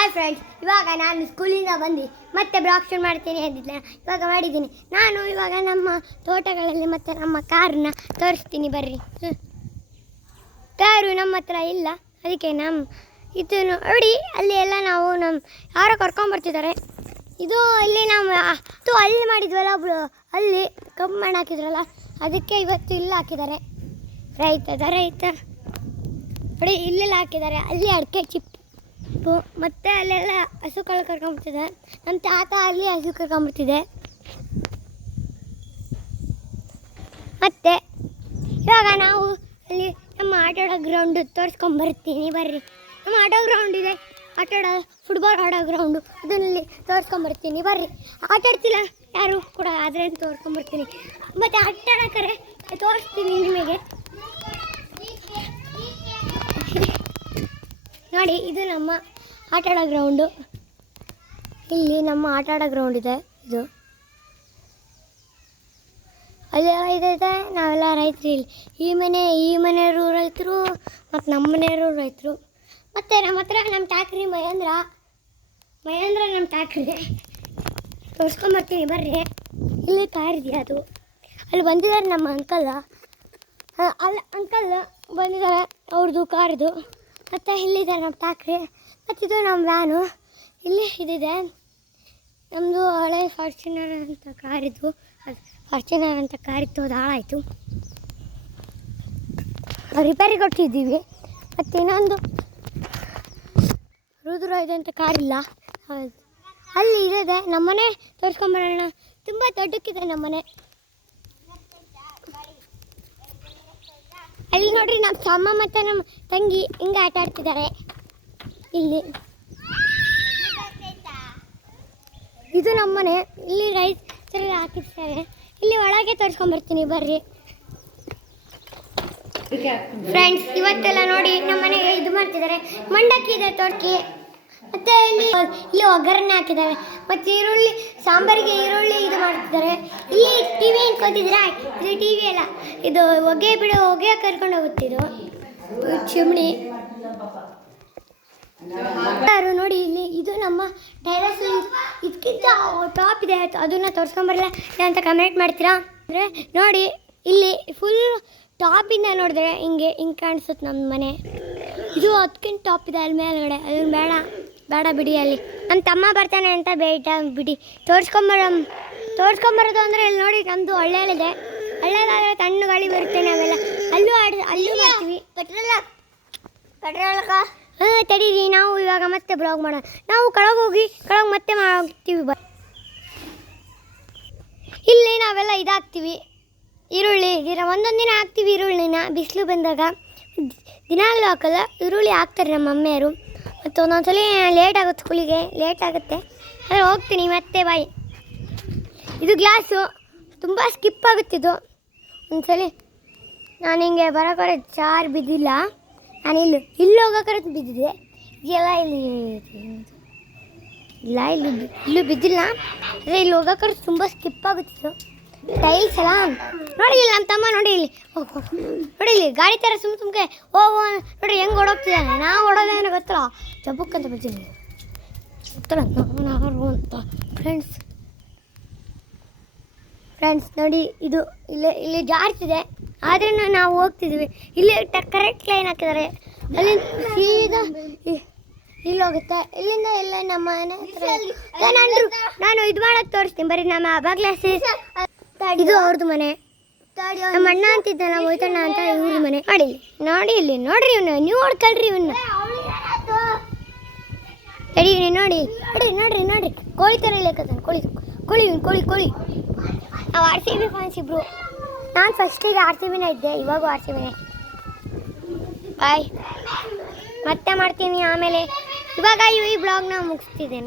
Hi friends, ಇವಾಗ ನಾನು ಸ್ಕೂಲಿಂದ ಬಂದು ಮತ್ತೆ ಬ್ಲಾಗ್ ಶೂಟ್ ಮಾಡ್ತೀನಿ ಅಂದಿದ್ದೆ. ಇವಾಗ ಮಾಡಿದ್ದೀನಿ. ಇವಾಗ ನಮ್ಮ ತೋಟಗಳಲ್ಲಿ ಮತ್ತು ನಮ್ಮ ಕಾರನ್ನ ತೋರಿಸ್ತೀನಿ. ಬರ್ರಿ. ಕಾರು ನಮ್ಮ ಹತ್ರ ಇಲ್ಲ, ಅದಕ್ಕೆ ಇದು ನೋಡಿ, ಅಲ್ಲಿ ಎಲ್ಲ ನಾವು ಯಾರೋ ಕರ್ಕೊಂಬರ್ತಿದ್ದಾರೆ. ಇದು ಇಲ್ಲಿ ಅಲ್ಲಿ ಮಾಡಿದ್ವಲ್ಲ, ಅಲ್ಲಿ ಕಬ್ಬು ಮಣ್ಣು ಹಾಕಿದ್ರಲ್ಲ, ಅದಕ್ಕೆ ಇವತ್ತು ಇಲ್ಲಿ ಹಾಕಿದ್ದಾರೆ. ರೈತ ನೋಡಿ, ಇಲ್ಲೆಲ್ಲ ಹಾಕಿದ್ದಾರೆ. ಅಲ್ಲಿ ಅಡಿಕೆ ಚಿಪ್ಪು ಮತ್ತು ಅಲ್ಲೆಲ್ಲ ಹಸುಗಳು ಕರ್ಕೊಂಬರ್ತಿದೆ. ನಮ್ಮ ತಾತ ಅಲ್ಲಿ ಹಸು ಕರ್ಕೊಂಬರ್ತಿದೆ. ಮತ್ತು ಇವಾಗ ನಾವು ಅಲ್ಲಿ ನಮ್ಮ ಆಟಾಡೋ ಗ್ರೌಂಡು ತೋರಿಸ್ಕೊಂಬರ್ತೀನಿ. ಬರ್ರಿ. ನಮ್ಮ ಆಟೋ ಗ್ರೌಂಡ್ ಇದೆ, ಫುಟ್ಬಾಲ್ ಆಡೋ ಗ್ರೌಂಡು, ಅದನ್ನಲ್ಲಿ ತೋರಿಸ್ಕೊಂಬರ್ತೀನಿ. ಬರ್ರಿ. ಆಟಾಡ್ತಿಲ್ಲ ಯಾರು ಕೂಡ, ಆದರೆ ತೋರಿಸ್ಕೊಂಬರ್ತೀನಿ. ಮತ್ತು ಆಟಾಡೋಕ್ಕಾರೆ ತೋರಿಸ್ತೀನಿ ನಿಮಗೆ. ನೋಡಿ, ಇದು ನಮ್ಮ ಆಟಾಡೋ ಗ್ರೌಂಡು. ಇಲ್ಲಿ ನಮ್ಮ ಆಟಾಡೋ ಗ್ರೌಂಡ್ ಇದೆ. ಇದು ಅಲ್ಲೆಲ್ಲ ಇದೆ. ನಾವೆಲ್ಲ ರೈತರು. ಇಲ್ಲಿ ಈ ಮನೆಯವರು ರೈತರು ಮತ್ತು ನಮ್ಮ ಮನೆಯವರು ರೈತರು. ಮತ್ತು ನಮ್ಮ ಹತ್ರ ನಮ್ಮ ಟ್ಯಾಕ್ರಿ ಮಹೇಂದ್ರ ನಮ್ಮ ಟ್ಯಾಕ್ರಿ ತೋರಿಸ್ಕೊಂಬರ್ತೀನಿ. ಬರ್ರಿ. ಇಲ್ಲಿ ಕಾರ್ ಇದೆಯಾ, ಅದು ಅಲ್ಲಿ ಬಂದಿದ್ದಾರೆ ನಮ್ಮ ಅಂಕಲ್ ಬಂದಿದ್ದಾರೆ, ಅವ್ರದ್ದು ಕಾರಿದು. ಮತ್ತು ಇಲ್ಲಿದ್ದಾರೆ ನಮ್ಮ ಟ್ಯಾಕ್ರಿ. ಮತ್ತು ಇದು ನಮ್ಮ ವ್ಯಾನು. ಇಲ್ಲಿ ಇದಿದೆ ನಮ್ಮದು ಹಳೆ ಫಾರ್ಚುನರ್ ಅಂತ ಕಾರಿದ್ದು. ಅದು ಹಾಳಾಯಿತು, ರಿಪೇರಿ ಕೊಟ್ಟಿದ್ದೀವಿ. ಮತ್ತು ಇನ್ನೊಂದು ರುದ್ರ ಇದೆ ಅಂತ ಕಾರಿಲ್ಲ. ಅಲ್ಲಿ ಇದೆ ನಮ್ಮನೆ, ತೋರಿಸ್ಕೊಂಬರೋಣ. ತುಂಬ ದೊಡ್ಡಕ್ಕಿದೆ ನಮ್ಮನೆ. ಅಲ್ಲಿ ನೋಡ್ರಿ, ನಮ್ಮ ತಮ್ಮ ಮತ್ತು ನಮ್ಮ ತಂಗಿ ಹಿಂಗೆ ಆಟ ಆಡ್ತಿದ್ದಾರೆ. ಇಲ್ಲಿ ಇದು ನಮ್ಮನೆ. ಇಲ್ಲಿ ರೈತರೆಲ್ಲ ಹಾಕಿರ್ತಾರೆ. ಇಲ್ಲಿ ಒಳಗೆ ತೋರಿಸ್ಕೊಂಬರ್ತೀನಿ. ಬರ್ರಿ ಫ್ರೆಂಡ್ಸ್. ಇವತ್ತೆಲ್ಲ ನೋಡಿ, ನಮ್ಮ ಮನೆಗೆ ಇದು ಮಾಡ್ತಿದ್ದಾರೆ. ಮಂಡಕ್ಕಿ ಇದೆ, ತೋಟಕ್ಕೆ. ಮತ್ತು ಇಲ್ಲಿ ಒಗ್ಗರಣೆ ಹಾಕಿದ್ದಾರೆ. ಮತ್ತು ಸಾಂಬಾರಿಗೆ ಈರುಳ್ಳಿ ಇದು ಮಾಡ್ತಿದ್ದಾರೆ. ಇಲ್ಲಿ ಟಿ ವಿ ಅನ್ಕೋತಿದ್ದೀರಾ? ಇದು ಟಿ ವಿ ಅಲ್ಲ, ಇದು ಹೊಗೆ ಕರ್ಕೊಂಡು ಹೋಗುತ್ತಿದ್ದು ಚಿಮಣಿ. ನೋಡಿ, ಇಲ್ಲಿ ಇದು ನಮ್ಮ ಟೆರಸ್. ಇದಕ್ಕಿಂತ ಟಾಪ್ ಇದೆ, ಅದನ್ನು ತೋರಿಸ್ಕೊಂಬರಲ್ಲ ಅಂತ ಕಮೆಂಟ್ ಮಾಡ್ತೀರಾ? ಅಂದರೆ ನೋಡಿ, ಇಲ್ಲಿ ಫುಲ್ ಟಾಪಿಂದ ನೋಡಿದ್ರೆ ಹಿಂಗೆ ಕಾಣಿಸುತ್ತೆ ನಮ್ಮ ಮನೆ. ಇದು ಅದಕ್ಕಿಂತ ಟಾಪ್ ಇದೆ ಅಲ್ಲಿ ಮೇಲ್ಗಡೆ. ಅದನ್ನು ಬೇಡ ಬಿಡಿ. ಅಲ್ಲಿ ನಮ್ಮ ತಮ್ಮ ಬರ್ತಾನೆ ಅಂತ ಬಿಡಿ. ತೋರಿಸ್ಕೊಂಬರೋದು ಅಂದರೆ ಇಲ್ಲಿ ನೋಡಿ, ನಮ್ಮದು ಹಳ್ಳಿಯಲ್ಲಿದೆ. ಹಳ್ಳಿಯಲ್ಲಾದರೆ ತಣ್ಣು ಗಾಳಿ ಬರುತ್ತೆ. ನಾವೆಲ್ಲ ಅಲ್ಲೂ ಮಾಡ್ತೀವಿ. ಪೆಟ್ರೋಲ್ ತಡೀರಿ. ನಾವು ಇವಾಗ ಮತ್ತೆ ಬ್ಲಾಗ್ ಮಾಡೋಣ. ನಾವು ಕೆಳಗೆ ಮತ್ತೆ ಮಾಡ್ತೀವಿ. ಇಲ್ಲಿ ನಾವೆಲ್ಲ ಇದಾಗ್ತೀವಿ, ಈರುಳ್ಳಿ. ಒಂದೊಂದು ದಿನ ಹಾಕ್ತೀವಿ ಈರುಳ್ಳಿನ, ಬಿಸಿಲು ಬಂದಾಗ. ದಿನಾಗಲೂ ಹಾಕಲ್ಲ, ಈರುಳ್ಳಿ ಹಾಕ್ತಾರೆ ನಮ್ಮ ಮಮ್ಮಿಯರು. ಮತ್ತು ಒಂದೊಂದ್ಸಲ ಲೇಟ್ ಆಗುತ್ತೆ, ಸ್ಕೂಲಿಗೆ ಲೇಟ್ ಆಗುತ್ತೆ, ಆದರೆ ಹೋಗ್ತೀನಿ. ಮತ್ತೆ ಬಾಯ್. ಇದು ಗ್ಲಾಸು ತುಂಬ ಸ್ಕಿಪ್ ಆಗುತ್ತಿದ್ದು. ಒಂದ್ಸಲ ನಾನು ಹಿಂಗೆ ಬರೋಕರೆ ಚಾರ್ ಬಿದ್ದಿಲ್ಲ. ನಾನು ಇಲ್ಲಿ ಹೋಗೋಕರೆ ಬಿದ್ದಿದ್ದೆ. ಇದೆಲ್ಲ ಇಲ್ಲೂ ಬಿದ್ದಿಲ್ಲ, ಆದರೆ ಇಲ್ಲಿ ಹೋಗೋಕರೆ ತುಂಬ ಸ್ಕಿಪ್ ಆಗುತ್ತಿದ್ದು. ಟೈಲ್ಸ್ ಅಲ್ಲ. ನೋಡಿ ಇಲ್ಲಿ ನಮ್ಮ ತಮ್ಮ, ನೋಡಿ ಇಲ್ಲಿ ಗಾಡಿ ಥರ ಸುಮ್ಕೆ ನೋಡಿ ಹೆಂಗೆ ಓಡೋಗ್ತಿದ್ದಾನೆ. ನಾವು ಓಡೋದೇನೋ ಗೊತ್ತಲ್ಲ, ಚಬುಕ್ಕಂತ ಬಿಡ್ತೀನಿ ಗೊತ್ತಲ್ಲ ಅಂತ. ಫ್ರೆಂಡ್ಸ್ ನೋಡಿ, ಇದು ಇಲ್ಲಿ ಜಾರ್ತಿದೆ, ಆದರೆ ನಾವು ಹೋಗ್ತಿದ್ವಿ. ಇಲ್ಲಿ ಕರೆಕ್ಟ್ ಲೈನ್ ಹಾಕಿದ್ದಾರೆ. ಅಲ್ಲಿ ಸೀದಾ ಇಲ್ಲಿ ಹೋಗುತ್ತೆ. ಇಲ್ಲಿಂದ ಎಲ್ಲ ನಮ್ಮ ಮನೆ ಹತ್ರ. ನಾನು ಇದು ಮಾಡೋದು ತೋರಿಸ್ತೀನಿ. ಬರೀ ನಮ್ಮ ಆವಾಗಲೇ ಇದು ಅವ್ರದ್ದು ಮನೆ. ನಮ್ಮ ಅಣ್ಣ ಅಂತಿದ್ದ, ನಾವು ಹೋಯ್ತಣ್ಣ ಅಂತ ಇವ್ರ ಮನೆ. ನೋಡಿ ಇಲ್ಲಿ ನೋಡ್ರಿ, ಇವನು ನೀವು ನೋಡ್ಕೊಳ್ರಿ. ಇವನ್ನ ತಡಿ, ನೋಡಿ ಕೋಳಿ ಥರ ಇಲ್ಲಕತ್ತಾನೆ. ಕೋಳಿ. ನಾವು RCB ಫ್ಯಾನ್ಸ್ ಇಬ್ರು. ನಾನು ಫಸ್ಟಿಗೆ RCBನೇ ಇದ್ದೆ, ಇವಾಗೂ RCBನೇ. ಬಾಯ್. ಮತ್ತೆ ಮಾಡ್ತೀನಿ ಆಮೇಲೆ. ಇವಾಗ ಈ ಬ್ಲಾಗ್ನ ಮುಗಿಸ್ತಿದ್ದೇನೆ.